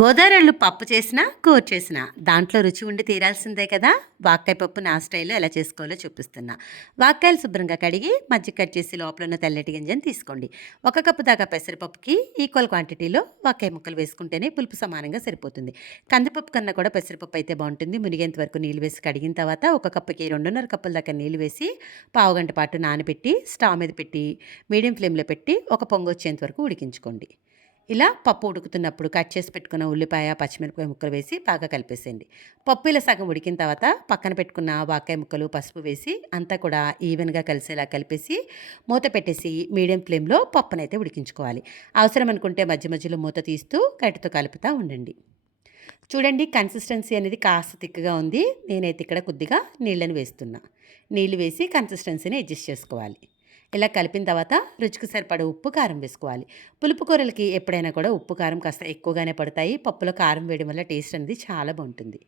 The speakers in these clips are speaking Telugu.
గోదావరిళ్ళు పప్పు చేసినా కూర చేసినా దాంట్లో రుచి ఉండి తీరాల్సిందే కదా. వాక్కాయ పప్పు నా స్టైల్లో ఎలా చేసుకోవాలో చూపిస్తున్నా. వాక్కాయలు శుభ్రంగా కడిగి మజ్జిగ కట్ చేసి లోపల ఉన్న తెల్లటి గింజని తీసుకోండి. ఒక కప్పు దాకా పెసరపప్పుకి ఈక్వల్ క్వాంటిటీలో వాక్కాయ ముక్కలు వేసుకుంటేనే పులుపు సమానంగా సరిపోతుంది. కందిపప్పు కన్నా కూడా పెసరపప్పు అయితే బాగుంటుంది. మునిగేంత వరకు నీళ్ళు వేసి కడిగిన తర్వాత ఒక కప్పుకి రెండున్నర కప్పుల దాకా నీళ్ళు వేసి పావు గంట పాటు నానబెట్టి స్టవ్ మీద పెట్టి మీడియం ఫ్లేమ్లో పెట్టి ఒక పొంగు వచ్చేంత వరకు ఉడికించుకోండి. ఇలా పప్పు ఉడుకుతున్నప్పుడు కట్ చేసి పెట్టుకున్న ఉల్లిపాయ పచ్చిమిరపకాయ ముక్కలు వేసి బాగా కలిపేసేయండి. పప్పు ఇలా సగం ఉడికిన తర్వాత పక్కన పెట్టుకున్న వాకాయ ముక్కలు పసుపు వేసి అంతా కూడా ఈవెన్గా కలిసేలా కలిపేసి మూత పెట్టేసి మీడియం ఫ్లేమ్లో పప్పునైతే ఉడికించుకోవాలి. అవసరం అనుకుంటే మధ్య మధ్యలో మూత తీస్తూ గట్టితో కలుపుతూ ఉండండి. చూడండి కన్సిస్టెన్సీ అనేది కాస్త తిక్కగా ఉంది. నేనైతే ఇక్కడ కొద్దిగా నీళ్ళని వేస్తున్నా. నీళ్ళు వేసి కన్సిస్టెన్సీని అడ్జస్ట్ చేసుకోవాలి. ఇలా కలిపిన తర్వాత రుచికి సరిపడ ఉప్పు కారం వేసుకోవాలి. పులుపు కూరలకి ఎప్పుడైనా కూడా ఉప్పు కారం కాస్త ఎక్కువగానే పడతాయి. పప్పులో కారం వేయడం వల్ల టేస్ట్ అనేది చాలా బాగుంటుంది.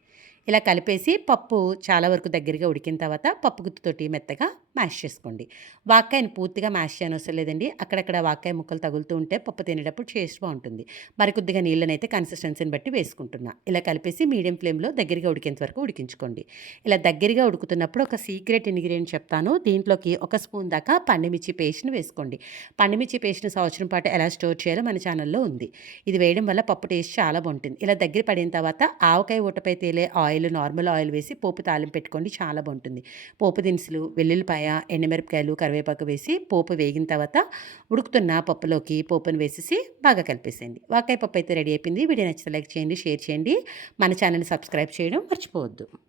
ఇలా కలిపేసి పప్పు చాలా వరకు దగ్గరగా ఉడికిన తర్వాత పప్పు గుత్తుతోటి మెత్తగా మ్యాష్ చేసుకోండి. వాకాయని పూర్తిగా మ్యాష్ చేయనవసరం లేదండి. అక్కడక్కడ వాకాయ ముక్కలు తగులుతూ ఉంటే పప్పు తినేటప్పుడు టేస్ట్ బాగుంటుంది. మరి కొద్దిగా నీళ్ళనైతే కన్సిస్టెన్సీని బట్టి వేసుకుంటున్నా. ఇలా కలిపేసి మీడియం ఫ్లేమ్లో దగ్గరగా ఉడికేంత వరకు ఉడికించుకోండి. ఇలా దగ్గరగా ఉడుకుతున్నప్పుడు ఒక సీక్రెట్ ఇంగ్రీడియంట్ చెప్తాను. దీంట్లోకి ఒక స్పూన్ దాకా పండుమిర్చి పేస్ట్ని వేసుకోండి. పండుమిర్చి పేస్ట్ని సంవత్సరం పాటు ఎలా స్టోర్ చేయాలో మన ఛానల్లో ఉంది. ఇది వేయడం వల్ల పప్పు టేస్ట్ చాలా బాగుంటుంది. ఇలా దగ్గర పడిన తర్వాత ఆవకాయ ఊటపై తేలే ఆయిల్ నార్మల్ ఆయిల్ వేసి పోపు తాలింపు పెట్టుకోండి చాలా బాగుంటుంది. పోపు దినుసులు వెల్లుల్లిపాయ ఎండుమిరపకాయలు కరివేపాకు వేసి పోపు వేగిన తర్వాత ఉడుకుతున్న పప్పులోకి పోపును వేసేసి బాగా కలిపేసేయండి. వాకాయ పప్పు అయితే రెడీ అయిపోయింది. వీడియో నచ్చితే లైక్ చేయండి షేర్ చేయండి. మన ఛానల్ సబ్స్క్రైబ్ చేయడం మర్చిపోవద్దు.